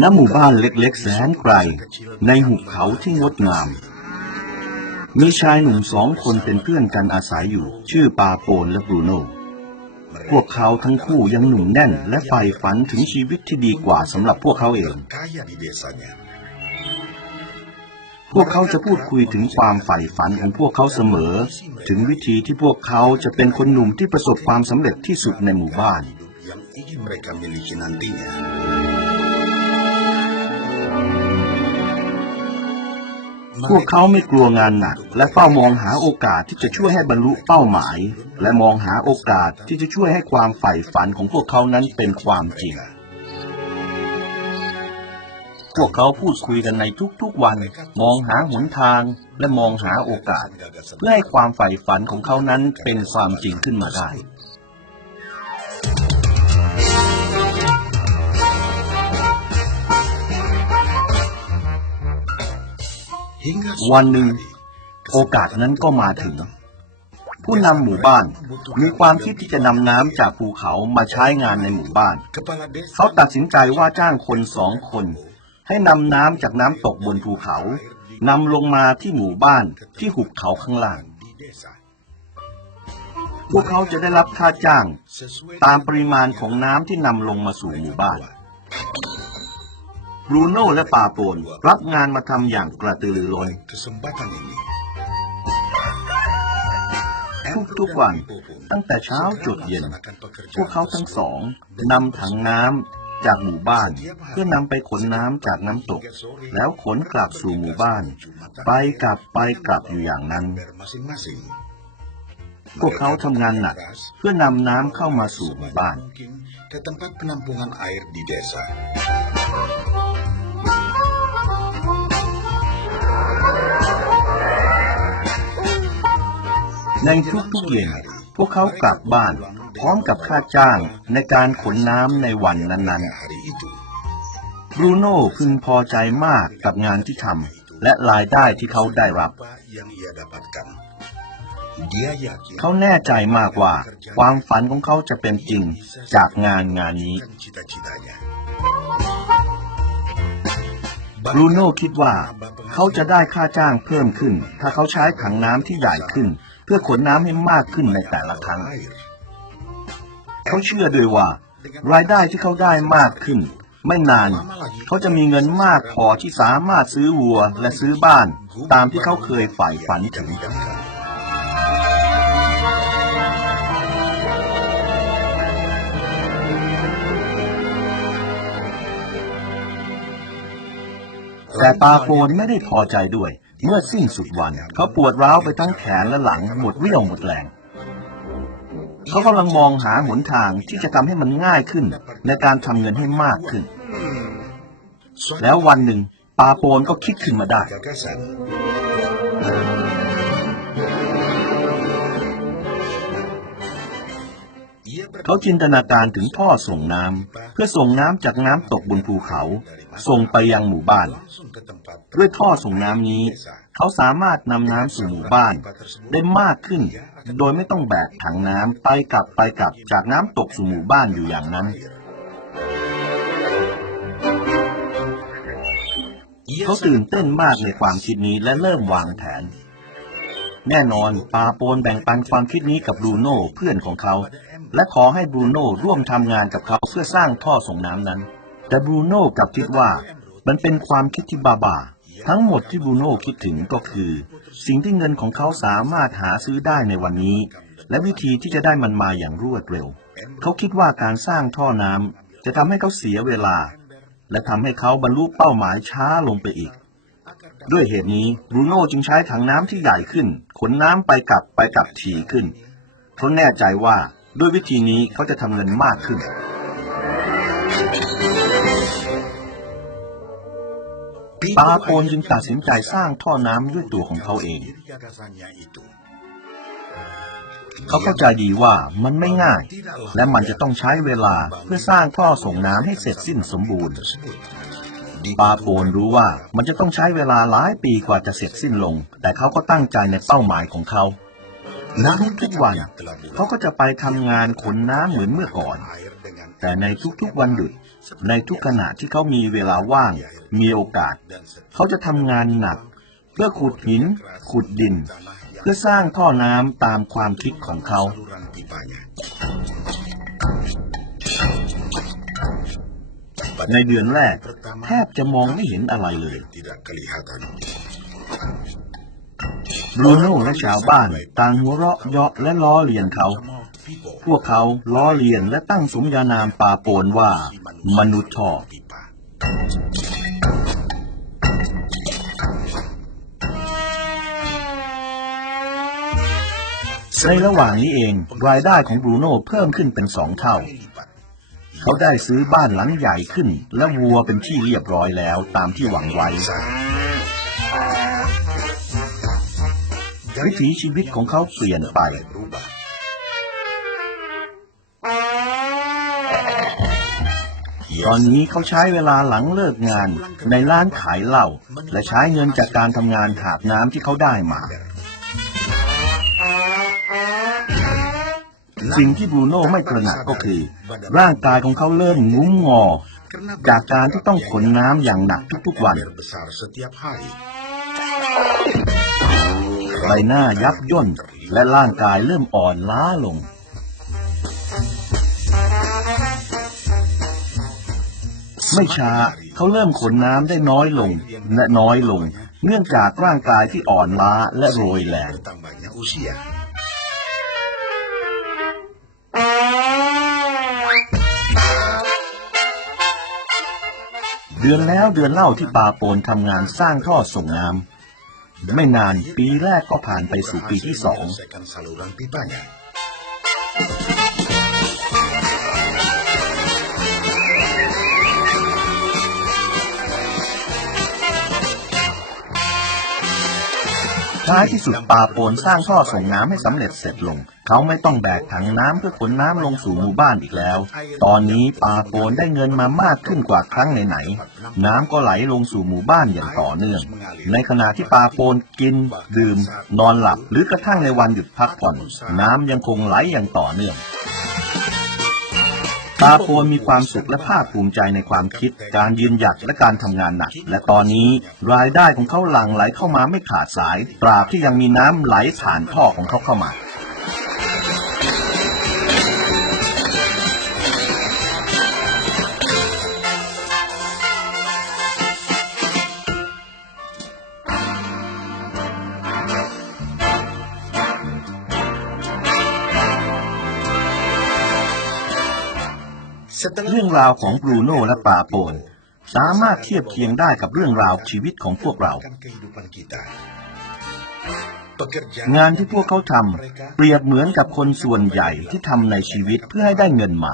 ณหมู่บ้านเล็กๆ แสนไกล ในหุบเขาที่งดงาม มีชายหนุ่มสองคนเป็นเพื่อนกันอาศัยอยู่ ชื่อปาโปนและบรูโน พวกเขาทั้งคู่ยังหนุ่มแน่น และใฝ่ฝันถึงชีวิตที่ดีกว่าสำหรับพวกเขาเอง พวกเขาจะพูดคุยถึงความใฝ่ฝันของพวกเขาเสมอ ถึงวิธีที่พวกเขาจะเป็นคนหนุ่มที่ประสบความสำเร็จที่สุดในหมู่บ้าน yang ingin mereka miliki nantinya. พวกเขาไม่กลัวงานหนัก และเฝ้ามองหาโอกาสที่จะช่วยให้บรรลุเป้าหมาย และมองหาโอกาสที่จะช่วยให้ความใฝ่ฝันของพวกเขานั้นเป็นความจริง พวกเขาพูดคุยกันในทุกๆวัน มองหาหนทางและมองหาโอกาส เพื่อให้ความใฝ่ฝันของเขานั้นเป็นความจริงขึ้นมาได้ วันหนึ่ง suatu hari, โอกาสนั้นก็มาถึง ผู้นำหมู่บ้าน มีความคิดที่จะนำน้ำจากภูเขามาใช้งานในหมู่บ้าน kepala desa เขาตัดสินใจว่าจ้างคนสองคน ให้นำน้ำจากน้ำตกบนภูเขานำลงมาที่หมู่บ้านที่หุบเขาข้างล่าง di desa พวกเขาจะได้รับค่าจ้าง sesuai ตามปริมาณของน้ำที่นำลงมาสู่หมู่บ้าน บรูโน่และปาโปนรับงานมาทำอย่างกระตือรือร้น kesempatan ini. ทุกๆวันตั้งแต่เช้าจดเย็น พวกเขาทั้งสองนำถังน้ำจากหมู่บ้าน เพื่อนำไปขนน้ำจากน้ำตก แล้วขนกลับสู่หมู่บ้าน ไปกลับไปกลับอยู่อย่างนั้น masing-masing. พวกเขาทำงานหนักเพื่อนำน้ำเข้ามาสู่หมู่บ้าน ในทุกๆเย็นพวกเขากลับบ้านพร้อมกับค่าจ้างในการขนน้ำในวันนั้นๆบรูโน่พึงพอใจมากกับงานที่ทำและรายได้ที่เขาได้รับ เขาแน่ใจมากว่าความฝันของเขาจะเป็นจริงจากงานงานนี้ บรูโน่คิดว่า เขาจะได้ค่าจ้างเพิ่มขึ้น ถ้าเขาใช้ถังน้ำที่ใหญ่ขึ้น เพื่อขนน้ำให้มากขึ้นในแต่ละครั้ง เขาเชื่อด้วยว่า รายได้ที่เขาได้มากขึ้น ไม่นาน เขาจะมีเงินมากพอที่สามารถซื้อวัวและซื้อบ้าน ตามที่เขาเคยใฝ่ฝันถึง แต่ปาโฟนไม่ได้พอใจด้วย เมื่อสิ้นสุดวัน เขาปวดร้าวไปทั้งแขนและหลังหมดเรี่ยวหมดแรง เขากำลังมองหาหนทางที่จะทำให้มันง่ายขึ้น ในการทำเงินให้มากขึ้น แล้ววันหนึ่งปาโปนก็คิดขึ้นมาได้ เขาจินตนาการถึงท่อส่งน้ำเพื่อส่งน้ำจากน้ำตกบนภูเขา ส่งไปยังหมู่บ้าน ด้วยท่อส่งน้ำนี้ เขาสามารถนำน้ำสู่หมู่บ้านได้มากขึ้น โดยไม่ต้องแบกถังน้ำไปกลับไปกลับจากน้ำตกสู่หมู่บ้านอยู่อย่างนั้นเขาตื่นเต้นมากในความคิดนี้และเริ่มวางแผน แน่นอนปาโปนแบ่งปันความคิดนี้กับบรูโน่เพื่อนของเขา และขอให้บรูโน่ร่วมทำงานกับเขาเพื่อสร้างท่อส่งน้ำนั้น แต่บรูโน่กลับคิดว่า มันเป็นความคิดที่บาบาทั้งหมดที่บรูโน่คิดถึงก็คือ สิ่งที่เงินของเขาสามารถหาซื้อได้ในวันนี้ และวิธีที่จะได้มันมาอย่างรวดเร็ว เขาคิดว่าการสร้างท่อน้ำจะทำให้เขาเสียเวลา และทำให้เขาบรรลุเป้าหมายช้าลงไปอีก ด้วยเหตุนี้บรูโน่จึงใช้ถังน้ำที่ใหญ่ขึ้น ขนน้ำไปกลับไปกลับถี่ขึ้นเขาแน่ใจว่า ด้วยวิธีนี้เขาจะทำเงินมากขึ้น ปาโปนจึงตัดสินใจสร้างท่อน้ำด้วยตัวของเขาเอง เขาเข้าใจดีว่ามันไม่ง่าย และมันจะต้องใช้เวลาเพื่อสร้างท่อส่งน้ำให้เสร็จสิ้นสมบูรณ์ปาโปนรู้ว่ามันจะต้องใช้เวลาหลายปีกว่าจะเสร็จสิ้นลง แต่เขาก็ตั้งใจในเป้าหมายของเขา ทุกๆวัน เขาก็จะไปทำงานขนน้ำเหมือนเมื่อก่อน Air dengan แต่ในทุกๆวันหยุด ในทุกขณะที่เขามีเวลาว่าง มีโอกาส เขาจะทำงานหนัก เพื่อขุดหิน ขุดดิน เพื่อสร้างท่อน้ำตามความคิดของเขา saluran pipanya. ในเดือนแรก แทบจะมองไม่เห็นอะไรเลย Tidak kelihatan. บรูโน่และชาวบ้าน ต่างหัวเราะเยาะและล้อเลียนเขา พวกเขาล้อเลียนและตั้งสมญานามปาโปนว่า มนุษย์ทอในระหว่างนี้เองรายได้ของบรูโน่เพิ่มขึ้นเป็นสองเท่า เขาได้ซื้อบ้านหลังใหญ่ขึ้น และวัวเป็นที่เรียบร้อยแล้วตามที่หวังไว้ วิถีชีวิตของเขาเปลี่ยนไป ตอนนี้เขาใช้เวลาหลังเลิกงานในร้านขายเหล้าและใช้เงินจากการทำงานหาบน้ำที่เขาได้มา สิ่งที่บรูโน่ไม่ตระหนักก็คือ ร่างกายของเขาเริ่มงุ้มงอ จากการที่ต้องขนน้ำอย่างหนักทุกๆวัน ใบหน้ายับย่นและร่างกายเริ่มอ่อนล้าลง ไม่ช้าเขาเริ่มขนน้ำได้น้อยลงและน้อยลง เนื่องจากร่างกายที่อ่อนล้าและโรยแรงเดือนแล้วเดือนเล่าที่ปาโปนทำงานสร้างท่อส่งน้ำ ไม่นานปีแรกก็ผ่านไปสู่ปีที่สอง ท้ายที่สุดปาโปนสร้างท่อส่งน้ำให้สำเร็จเสร็จลง เขาไม่ต้องแบกถังน้ำเพื่อขนน้ำลงสู่หมู่บ้านอีกแล้ว ตอนนี้ปาโปนได้เงินมามากขึ้นกว่าครั้งไหนๆน้ำก็ไหลลงสู่หมู่บ้านอย่างต่อเนื่อง ในขณะที่ปาโปนกิน ดื่ม นอนหลับหรือกระทั่งในวันหยุดพักผ่อน น้ำยังคงไหลอย่างต่อเนื่อง ปาโปนมีความสุขและภาคภูมิใจในความคิด การยืนหยัดและการทำงานหนัก และตอนนี้รายได้ของเขาหลั่งไหลเข้ามาไม่ขาดสาย ตราบที่ยังมีน้ำไหลผ่านท่อของเขาเข้ามา เรื่องราวของบรูโน่และปาโปนสามารถเทียบเคียงได้กับเรื่องราวชีวิตของพวกเรา งานที่พวกเขาทำเปรียบเหมือนกับคนส่วนใหญ่ที่ทำในชีวิตเพื่อให้ได้เงินมา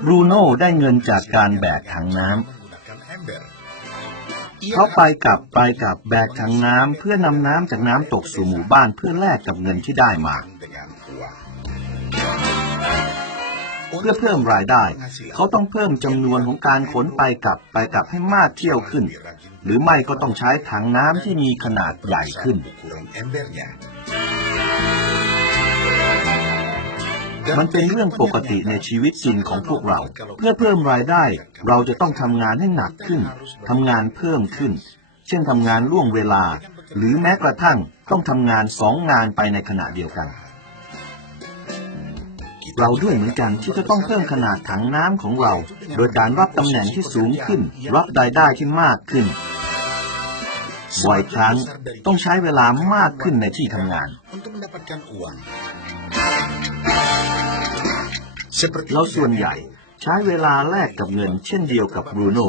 บรูโน่ได้เงินจากการแบกถังน้ำเขาไปกลับไปกลับแบกถังน้ำเพื่อนำน้ำจากน้ำตกสู่หมู่บ้านเพื่อแลกกับเงินที่ได้มา เพื่อเพิ่มรายได้ เขาต้องเพิ่มจำนวนของการขนไปกลับไปกลับให้มากเที่ยวขึ้น หรือไม่ก็ต้องใช้ถังน้ำที่มีขนาดใหญ่ขึ้น มันเป็นเรื่องปกติในชีวิตจริงของพวกเรา เพื่อเพิ่มรายได้ เราจะต้องทำงานให้หนักขึ้นทำงานเพิ่มขึ้น เช่นทำงานล่วงเวลา หรือแม้กระทั่งต้องทำงานสองงานไปในขณะเดียวกัน เราด้วยเหมือนกันที่จะต้องเพิ่มขนาดถังน้ำของเรา โดยการรับตำแหน่งที่สูงขึ้น รับรายได้ที่มากขึ้นบ่อยครั้งต้องใช้เวลามากขึ้นในที่ทำงาน untuk mendapatkan uang. Seperti เราส่วนใหญ่ใช้เวลาแลกกับเงินเช่นเดียวกับบรูโน่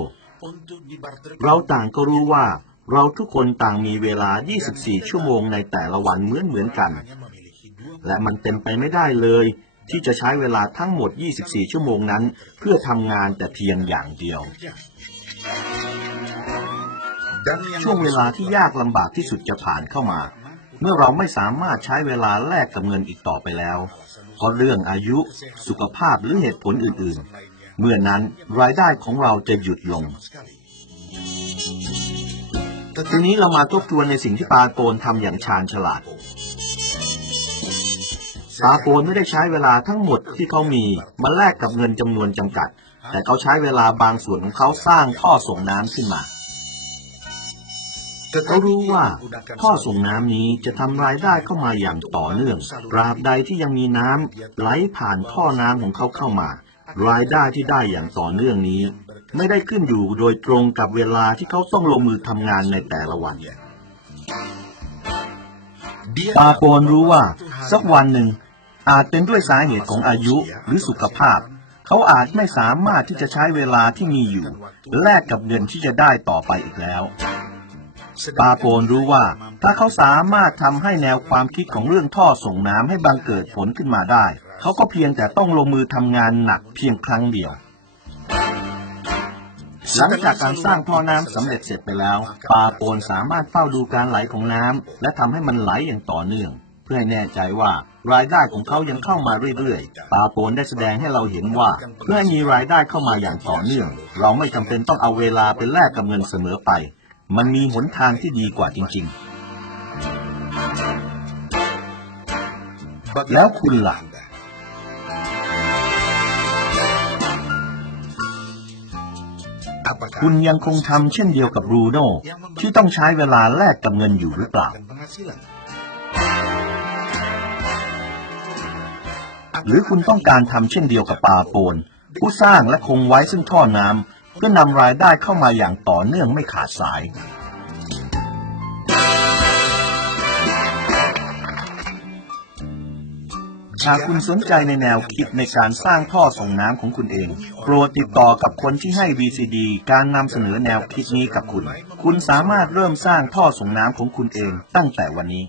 untuk dibarter เราต่างก็รู้ว่าเราทุกคนต่างมีเวลา 24 ชั่วโมงในแต่ละวันเหมือนเหมือนๆกัน hanya memiliki dua และมันเต็มไปไม่ได้เลย ที่จะใช้เวลาทั้งหมด 24 ชั่วโมงนั้น เพื่อทำงานแต่เพียงอย่างเดียว ช่วงเวลาที่ยากลำบากที่สุดจะผ่านเข้ามา เมื่อเราไม่สามารถใช้เวลาแลกกับเงินอีกต่อไปแล้วเพราะเรื่องอายุ สุขภาพหรือเหตุผลอื่นๆ เมื่อนั้นรายได้ของเราจะหยุดลงทีนี้เรามาทบทวนในสิ่งที่ปาโกนทำอย่างชาญฉลาด ปาโปนไม่ได้ใช้เวลาทั้งหมดที่เขามีมาแลกกับเงินจำนวนจำกัด แต่เขาใช้เวลาบางส่วนของเขาสร้างท่อส่งน้ำขึ้นมาเขารู้ว่าท่อส่งน้ำนี้จะทำรายได้เข้ามาอย่างต่อเนื่องตราบใดที่ยังมีน้ำไหลผ่านท่อน้ำของเขาเข้ามา รายได้ที่ได้อย่างต่อเนื่องนี้ ไม่ได้ขึ้นอยู่โดยตรงกับเวลาที่เขาต้องลงมือทำงานในแต่ละวันปาโปนรู้ว่า สักวันหนึ่ง อาจเป็นด้วยสาเหตุของอายุหรือสุขภาพ เขาอาจไม่สามารถที่จะใช้เวลาที่มีอยู่ แลกกับเงินที่จะได้ต่อไปอีกแล้วปาโปนรู้ว่า ถ้าเขาสามารถทำให้แนวความคิดของเรื่องท่อส่งน้ำให้บังเกิดผลขึ้นมาได้ เขาก็เพียงแต่ต้องลงมือทำงานหนักเพียงครั้งเดียว หลังจากการสร้างท่อน้ำสำเร็จเสร็จไปแล้ว ปาโปนสามารถเฝ้าดูการไหลของน้ำและทำให้มันไหลอย่างต่อเนื่อง เพื่อให้แน่ใจว่า รายได้ของเขายังเข้ามาเรื่อยๆ ปาโปนได้แสดงให้เราเห็นว่า เพื่อให้มีรายได้เข้ามาอย่างต่อเนื่อง เราไม่จำเป็นต้องเอาเวลาไปแลกกับเงินเสมอไป มันมีหนทางที่ดีกว่าจริง ๆ แล้วคุณล่ะคุณยังคงทำเช่นเดียวกับบรูโน่ที่ต้องใช้เวลาแลกกับเงินอยู่หรือเปล่า หรือคุณต้องการทำเช่นเดียวกับปาโปน ผู้สร้างและคงไว้ซึ่งท่อน้ำเพื่อนำรายได้เข้ามาอย่างต่อเนื่องไม่ขาดสาย หากคุณสนใจในแนวคิดในการสร้างท่อส่งน้ำของคุณเอง โปรดติดต่อกับคนที่ให้ VCD การนำเสนอแนวคิดนี้กับคุณ คุณสามารถเริ่มสร้างท่อส่งน้ำของคุณเองตั้งแต่วันนี้